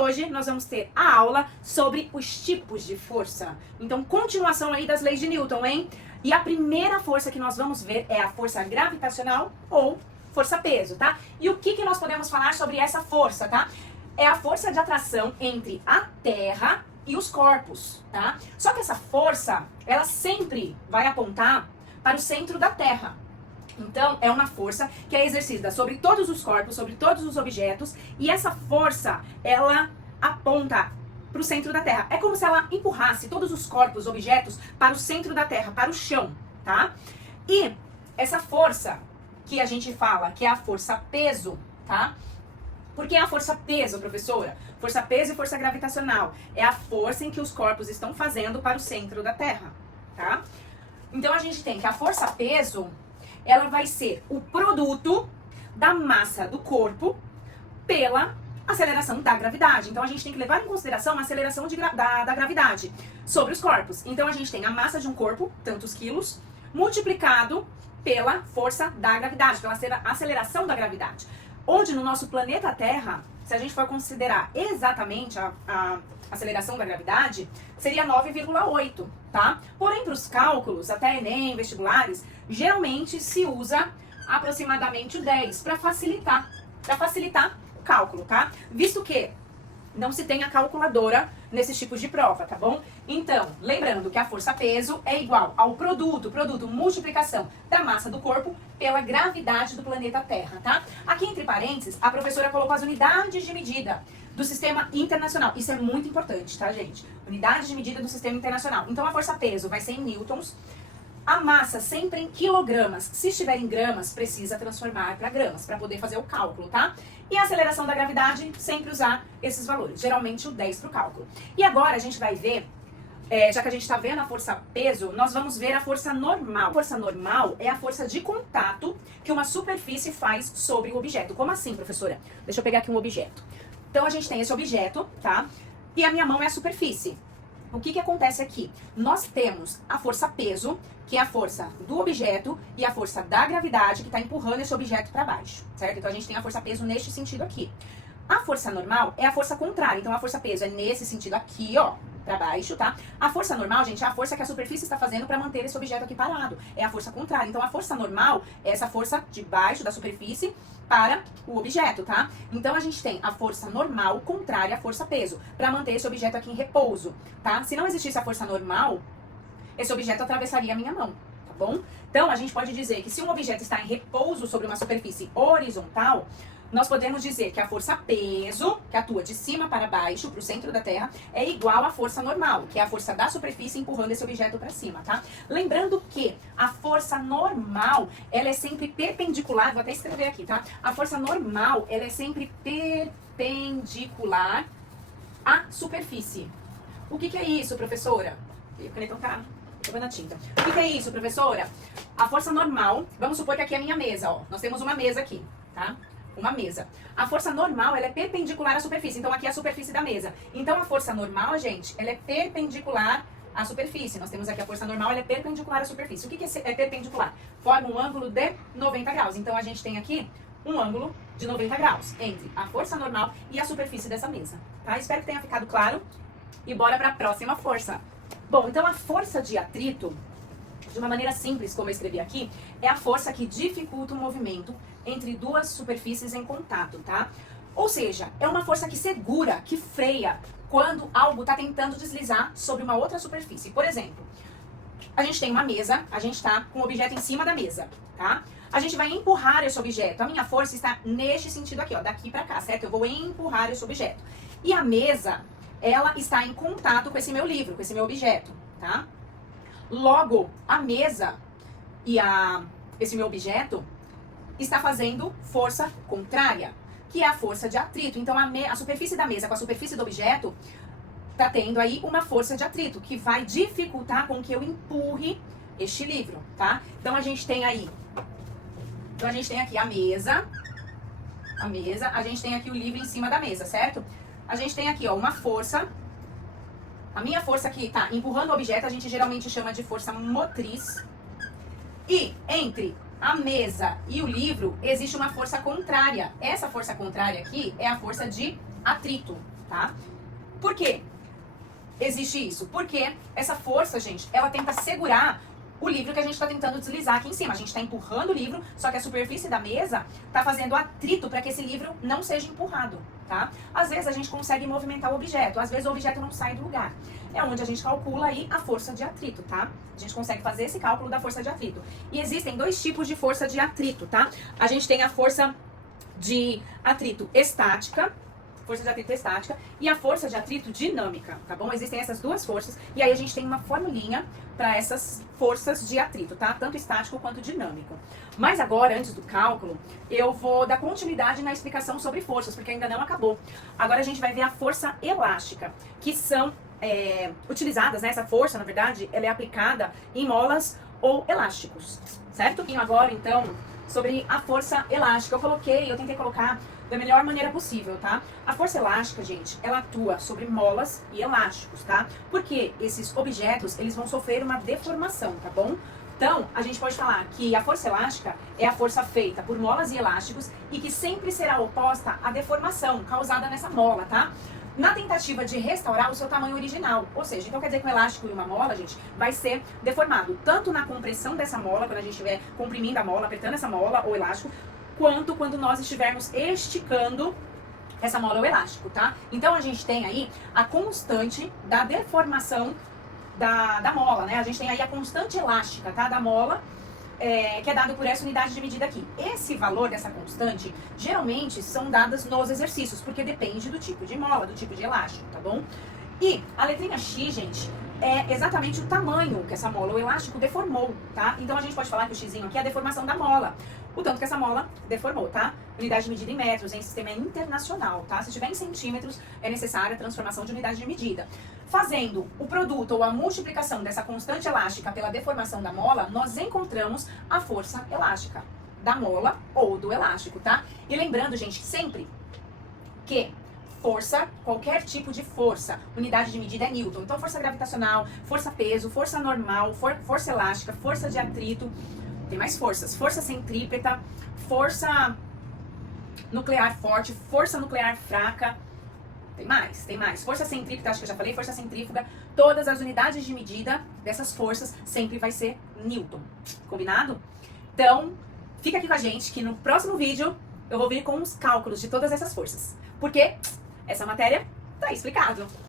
hoje nós vamos ter a aula sobre os tipos de força. Então, continuação aí das leis de Newton, hein? E a primeira força que nós vamos ver é a força gravitacional ou força-peso, tá? E o que nós podemos falar sobre essa força, tá? É a força de atração entre a Terra e os corpos, tá? Só que essa força, ela sempre vai apontar para o centro da Terra. Então, é uma força que é exercida sobre todos os corpos, sobre todos os objetos, e essa força, ela aponta para o centro da Terra. É como se ela empurrasse todos os corpos, objetos, para o centro da Terra, para o chão, tá? E essa força que a gente fala, que é a força-peso, tá? Por que a força-peso, professora? Força-peso e força gravitacional. É a força em que os corpos estão fazendo para o centro da Terra, tá? Então, a gente tem que a força-peso, ela vai ser o produto da massa do corpo pela aceleração da gravidade. Então, a gente tem que levar em consideração a aceleração da gravidade sobre os corpos. Então, a gente tem a massa de um corpo, tantos quilos, multiplicado pela força da gravidade, pela aceleração da gravidade. Onde no nosso planeta Terra, se a gente for considerar exatamente a aceleração da gravidade, seria 9,8, tá? Porém, para os cálculos, até Enem, vestibulares, geralmente se usa aproximadamente o 10 para facilitar o cálculo, tá? Visto que não se tem a calculadora nesses tipos de prova, tá bom? Então, lembrando que a força-peso é igual ao produto multiplicação da massa do corpo pela gravidade do planeta Terra, tá? Aqui entre parênteses, a professora colocou as unidades de medida do sistema internacional. Isso é muito importante, tá, gente? Unidades de medida do sistema internacional. Então, a força-peso vai ser em newtons, a massa sempre em quilogramas. Se estiver em gramas, precisa transformar para gramas, para poder fazer o cálculo, tá? E a aceleração da gravidade, sempre usar esses valores, geralmente o 10 para o cálculo. E agora a gente vai ver, já que a gente está vendo a força-peso, nós vamos ver a força normal. A força normal é a força de contato que uma superfície faz sobre o objeto. Como assim, professora? Deixa eu pegar aqui um objeto. Então, a gente tem esse objeto, tá? E a minha mão é a superfície. O que acontece aqui? Nós temos a força-peso, que é a força do objeto, e a força da gravidade, que está empurrando esse objeto para baixo, certo? Então, a gente tem a força-peso neste sentido aqui. A força normal é a força contrária. Então, a força-peso é nesse sentido aqui, ó, para baixo, tá? A força normal, gente, é a força que a superfície está fazendo para manter esse objeto aqui parado. É a força contrária. Então, a força normal é essa força de baixo da superfície para o objeto, tá? Então, a gente tem a força normal contrária à força-peso, para manter esse objeto aqui em repouso, tá? Se não existisse a força normal, esse objeto atravessaria a minha mão, tá bom? Então, a gente pode dizer que se um objeto está em repouso sobre uma superfície horizontal, nós podemos dizer que a força-peso, que atua de cima para baixo, para o centro da Terra, é igual à força normal, que é a força da superfície empurrando esse objeto para cima, tá? Lembrando que a força normal, ela é sempre perpendicular, vou até escrever aqui, tá? A força normal, ela é sempre perpendicular à superfície. O que é isso, professora? O canetão tá jogando a tinta. O que é isso, professora? A força normal, vamos supor que aqui é a minha mesa, ó. Nós temos uma mesa aqui, tá? Uma mesa. A força normal, ela é perpendicular à superfície. Então, aqui é a superfície da mesa. Então, a força normal, gente, ela é perpendicular à superfície. Nós temos aqui a força normal, ela é perpendicular à superfície. O que é perpendicular? Forma um ângulo de 90 graus. Então, a gente tem aqui um ângulo de 90 graus entre a força normal e a superfície dessa mesa. Tá? Espero que tenha ficado claro. E bora para a próxima força. Bom, então a força de atrito, de uma maneira simples, como eu escrevi aqui, é a força que dificulta o movimento entre duas superfícies em contato, tá? Ou seja, é uma força que segura, que freia, quando algo está tentando deslizar sobre uma outra superfície. Por exemplo, a gente tem uma mesa, a gente está com um objeto em cima da mesa, tá? A gente vai empurrar esse objeto. A minha força está neste sentido aqui, ó, daqui para cá, certo? Eu vou empurrar esse objeto. E a mesa, ela está em contato com esse meu livro, com esse meu objeto, tá? Logo, a mesa e esse meu objeto está fazendo força contrária, que é a força de atrito. Então, a superfície da mesa com a superfície do objeto está tendo aí uma força de atrito, que vai dificultar com que eu empurre este livro, tá? Então, a gente tem aqui a mesa, a gente tem aqui o livro em cima da mesa, certo? A gente tem aqui, ó, uma força. A minha força que está empurrando o objeto, a gente geralmente chama de força motriz. E entre a mesa e o livro, existe uma força contrária. Essa força contrária aqui é a força de atrito, tá? Por quê existe isso? Porque essa força, gente, ela tenta segurar o livro que a gente está tentando deslizar aqui em cima. A gente está empurrando o livro, só que a superfície da mesa está fazendo atrito para que esse livro não seja empurrado, tá? Às vezes a gente consegue movimentar o objeto, às vezes o objeto não sai do lugar. É onde a gente calcula aí a força de atrito, tá? A gente consegue fazer esse cálculo da força de atrito. E existem dois tipos de força de atrito, tá? A gente tem a força de atrito estática, e a força de atrito dinâmica, tá bom? Existem essas duas forças e aí a gente tem uma formulinha para essas forças de atrito, tá? Tanto estático quanto dinâmico. Mas agora, antes do cálculo, eu vou dar continuidade na explicação sobre forças, porque ainda não acabou. Agora a gente vai ver a força elástica, que são utilizadas, né? Essa força, na verdade, ela é aplicada em molas ou elásticos, certo? E agora, então, sobre a força elástica, eu tentei colocar da melhor maneira possível, tá? A força elástica, gente, ela atua sobre molas e elásticos, tá? Porque esses objetos, eles vão sofrer uma deformação, tá bom? Então, a gente pode falar que a força elástica é a força feita por molas e elásticos e que sempre será oposta à deformação causada nessa mola, tá? Na tentativa de restaurar o seu tamanho original. Ou seja, então quer dizer que um elástico e uma mola, gente, vai ser deformado tanto na compressão dessa mola, quando a gente estiver comprimindo a mola, apertando essa mola ou elástico, quanto quando nós estivermos esticando essa mola ou elástico, tá? Então a gente tem aí a constante da deformação da mola, né? A gente tem aí a constante elástica, tá? Da mola, que é dado por essa unidade de medida aqui. Esse valor dessa constante, geralmente, são dadas nos exercícios, porque depende do tipo de mola, do tipo de elástico, tá bom? E a letrinha X, gente, é exatamente o tamanho que essa mola ou elástico deformou, tá? Então a gente pode falar que o xzinho aqui é a deformação da mola, o tanto que essa mola deformou, tá? Unidade de medida em metros, em sistema internacional, tá? Se tiver em centímetros, é necessária a transformação de unidade de medida. Fazendo o produto ou a multiplicação dessa constante elástica pela deformação da mola, nós encontramos a força elástica da mola ou do elástico, tá? E lembrando, gente, sempre que força, qualquer tipo de força, unidade de medida é Newton. Então, força gravitacional, força peso, força normal, força elástica, força de atrito. Tem mais forças. Força centrípeta, força nuclear forte, força nuclear fraca. Tem mais. Força centrípeta, acho que eu já falei, força centrífuga. Todas as unidades de medida dessas forças sempre vai ser Newton. Combinado? Então, fica aqui com a gente que no próximo vídeo eu vou vir com os cálculos de todas essas forças. Porque essa matéria tá explicado.